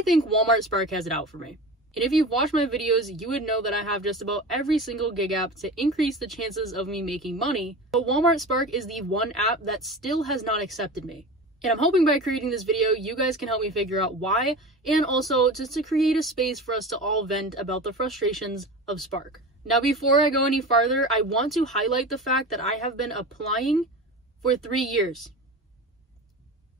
I think Walmart Spark has it out for me. And if you've watched my videos, you would know that I have just about every single gig app to increase the chances of me making money, but Walmart Spark is the one app that still has not accepted me. And I'm hoping by creating this video, you guys can help me figure out why, and also just to create a space for us to all vent about the frustrations of Spark. Now, before I go any farther, I want to highlight the fact that I have been applying for 3 years.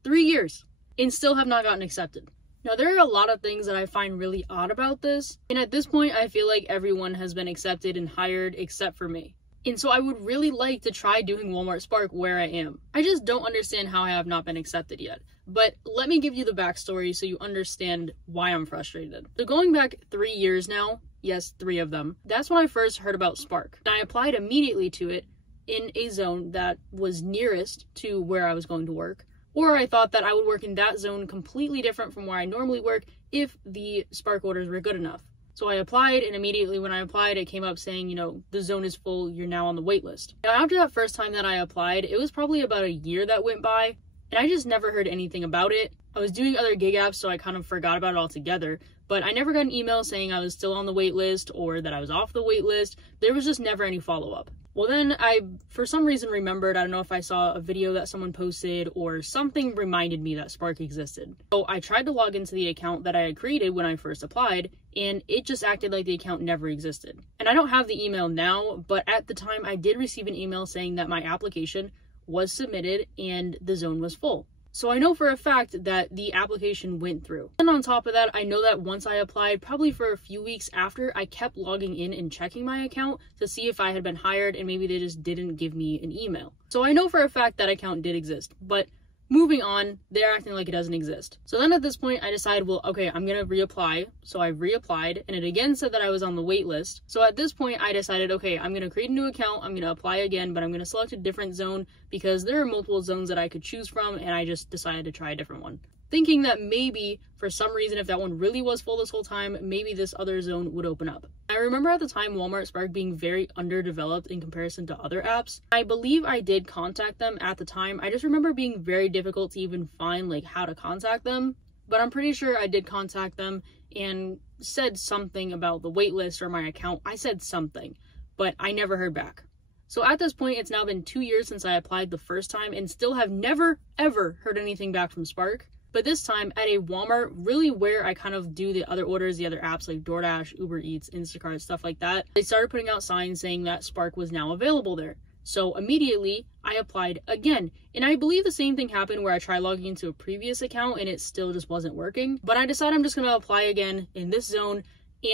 3 years, and still have not gotten accepted. Now, there are a lot of things that I find really odd about this, and at this point, I feel like everyone has been accepted and hired except for me. And so I would really like to try doing Walmart Spark where I am. I just don't understand how I have not been accepted yet. But let me give you the backstory so you understand why I'm frustrated. So going back 3 years now, yes, 3 of them, that's when I first heard about Spark. And I applied immediately to it in a zone that was nearest to where I was going to work. Or I thought that I would work in that zone completely different from where I normally work if the Spark orders were good enough. So I applied, and immediately when I applied, it came up saying, you know, the zone is full, you're now on the wait list. Now, after that first time that I applied, it was probably about a year that went by, and I just never heard anything about it. I was doing other gig apps, so I kind of forgot about it altogether, but I never got an email saying I was still on the wait list or that I was off the wait list. There was just never any follow-up. Well, then I, for some reason, remembered, I don't know if I saw a video that someone posted or something reminded me that Spark existed. So I tried to log into the account that I had created when I first applied, and it just acted like the account never existed. And I don't have the email now, but at the time I did receive an email saying that my application was submitted and the zone was full. So I know for a fact that the application went through. And on top of that, I know that once I applied, probably for a few weeks after, I kept logging in and checking my account to see if I had been hired, and maybe they just didn't give me an email. So I know for a fact that account did exist, but moving on, they're acting like it doesn't exist. So then at this point, I decided, well, okay, I'm gonna reapply. So I reapplied, and it again said that I was on the wait list. So at this point, I decided, okay, I'm gonna create a new account, I'm gonna apply again, but I'm gonna select a different zone because there are multiple zones that I could choose from, and I just decided to try a different one. Thinking that maybe, for some reason, if that one really was full this whole time, maybe this other zone would open up. I remember at the time Walmart Spark being very underdeveloped in comparison to other apps. I believe I did contact them at the time. I just remember being very difficult to even find like how to contact them. But I'm pretty sure I did contact them and said something about the waitlist or my account. I said something, but I never heard back. So at this point, it's now been 2 years since I applied the first time and still have never, ever heard anything back from Spark. But this time at a Walmart, really where I kind of do the other orders, the other apps like DoorDash, Uber Eats, Instacart, stuff like that, they started putting out signs saying that Spark was now available there. So immediately I applied again. And I believe the same thing happened where I tried logging into a previous account and it still just wasn't working. But I decided I'm just going to apply again in this zone.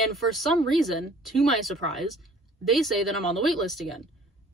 And for some reason, to my surprise, they say that I'm on the wait list again.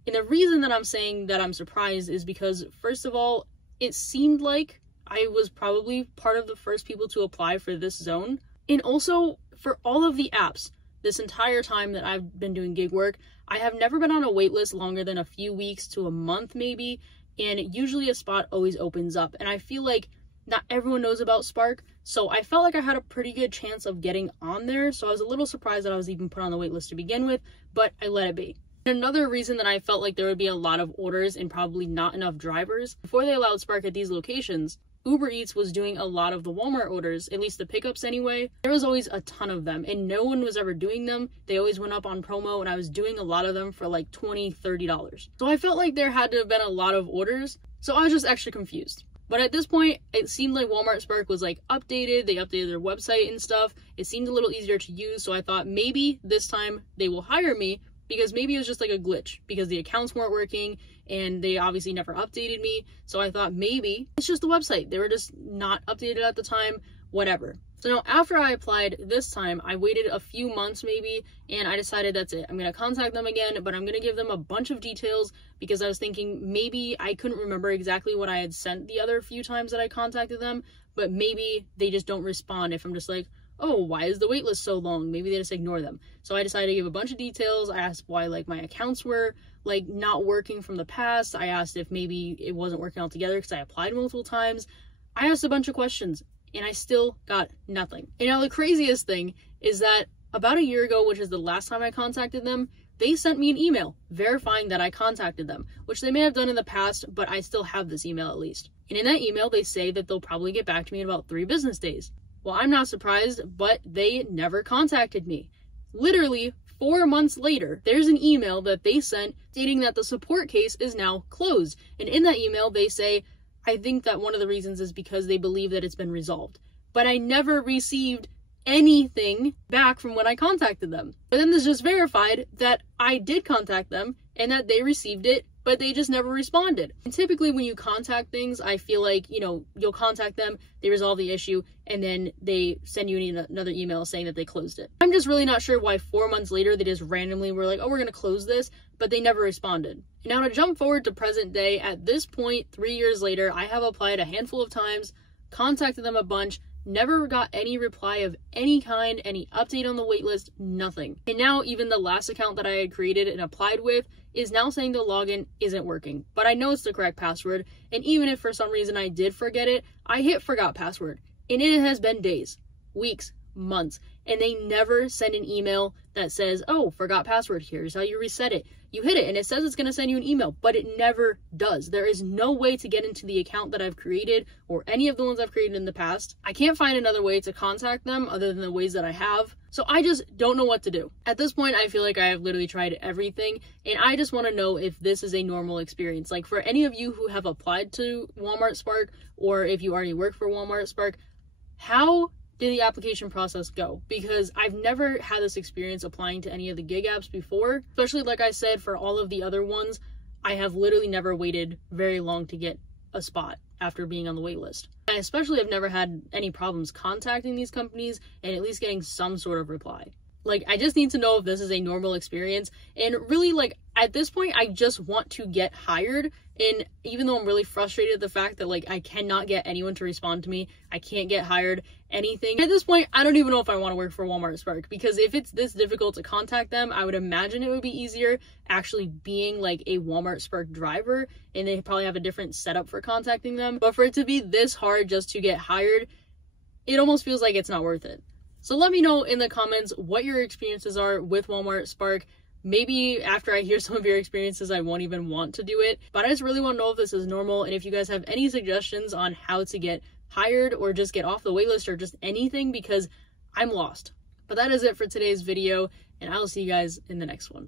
And the reason that I'm saying that I'm surprised is because, first of all, it seemed like I was probably part of the first people to apply for this zone. And also, for all of the apps, this entire time that I've been doing gig work, I have never been on a wait list longer than a few weeks to a month maybe, and usually a spot always opens up. And I feel like not everyone knows about Spark, so I felt like I had a pretty good chance of getting on there, so I was a little surprised that I was even put on the wait list to begin with, but I let it be. Another reason that I felt like there would be a lot of orders and probably not enough drivers, before they allowed Spark at these locations, Uber Eats was doing a lot of the Walmart orders, at least the pickups anyway. There was always a ton of them, and no one was ever doing them. They always went up on promo, and I was doing a lot of them for like $20, $30. So I felt like there had to have been a lot of orders, so I was just extra confused. But at this point, it seemed like Walmart Spark was like updated. They updated their website and stuff. It seemed a little easier to use, so I thought maybe this time they will hire me, because maybe it was just like a glitch because the accounts weren't working and they obviously never updated me. So I thought maybe it's just the website. They were just not updated at the time, whatever. So now after I applied this time, I waited a few months maybe, and I decided that's it. I'm going to contact them again, but I'm going to give them a bunch of details because I was thinking maybe I couldn't remember exactly what I had sent the other few times that I contacted them, but maybe they just don't respond if I'm just like, oh, why is the waitlist so long? Maybe they just ignore them. So I decided to give a bunch of details. I asked why like my accounts were like not working from the past. I asked if maybe it wasn't working altogether because I applied multiple times. I asked a bunch of questions and I still got nothing. And now the craziest thing is that about a year ago, which is the last time I contacted them, they sent me an email verifying that I contacted them, which they may have done in the past, but I still have this email at least. And in that email, they say that they'll probably get back to me in about 3 business days. Well, I'm not surprised, but they never contacted me. Literally 4 months later, there's an email that they sent stating that the support case is now closed. And in that email, they say, I think that one of the reasons is because they believe that it's been resolved. But I never received anything back from when I contacted them. But then this just verified that I did contact them and that they received it, but they just never responded. And typically when you contact things, I feel like, you'll contact them, they resolve the issue, and then they send you another email saying that they closed it. I'm just really not sure why 4 months later they just randomly were like, oh, we're gonna close this, but they never responded. Now to jump forward to present day, at this point, 3 years later, I have applied a handful of times, contacted them a bunch, never got any reply of any kind, any update on the waitlist, nothing. And now even the last account that I had created and applied with is now saying the login isn't working. But I know it's the correct password, and even if for some reason I did forget it, I hit forgot password. And it has been days, weeks, months, and they never send an email that says, oh, forgot password, here's how you reset it. You hit it and it says it's going to send you an email, but it never does. There is no way to get into the account that I've created or any of the ones I've created in the past. I can't find another way to contact them other than the ways that I have. So I just don't know what to do. At this point, I feel like I have literally tried everything, and I just want to know if this is a normal experience. Like, for any of you who have applied to Walmart Spark, or if you already work for Walmart Spark, how did the application process go? Because I've never had this experience applying to any of the gig apps before. Especially, like I said, for all of the other ones, I have literally never waited very long to get a spot after being on the wait list. I especially have never had any problems contacting these companies and at least getting some sort of reply. Like, I just need to know if this is a normal experience. And really, like, at this point, I just want to get hired. And even though I'm really frustrated at the fact that, like, I cannot get anyone to respond to me, I can't get hired, anything. At this point, I don't even know if I want to work for Walmart Spark, because if it's this difficult to contact them, I would imagine it would be easier actually being like a Walmart Spark driver, and they probably have a different setup for contacting them. But for it to be this hard just to get hired, it almost feels like it's not worth it. So let me know in the comments what your experiences are with Walmart Spark. Maybe after I hear some of your experiences, I won't even want to do it. But I just really want to know if this is normal, and if you guys have any suggestions on how to get hired or just get off the waitlist or just anything, because I'm lost. But that is it for today's video, and I will see you guys in the next one.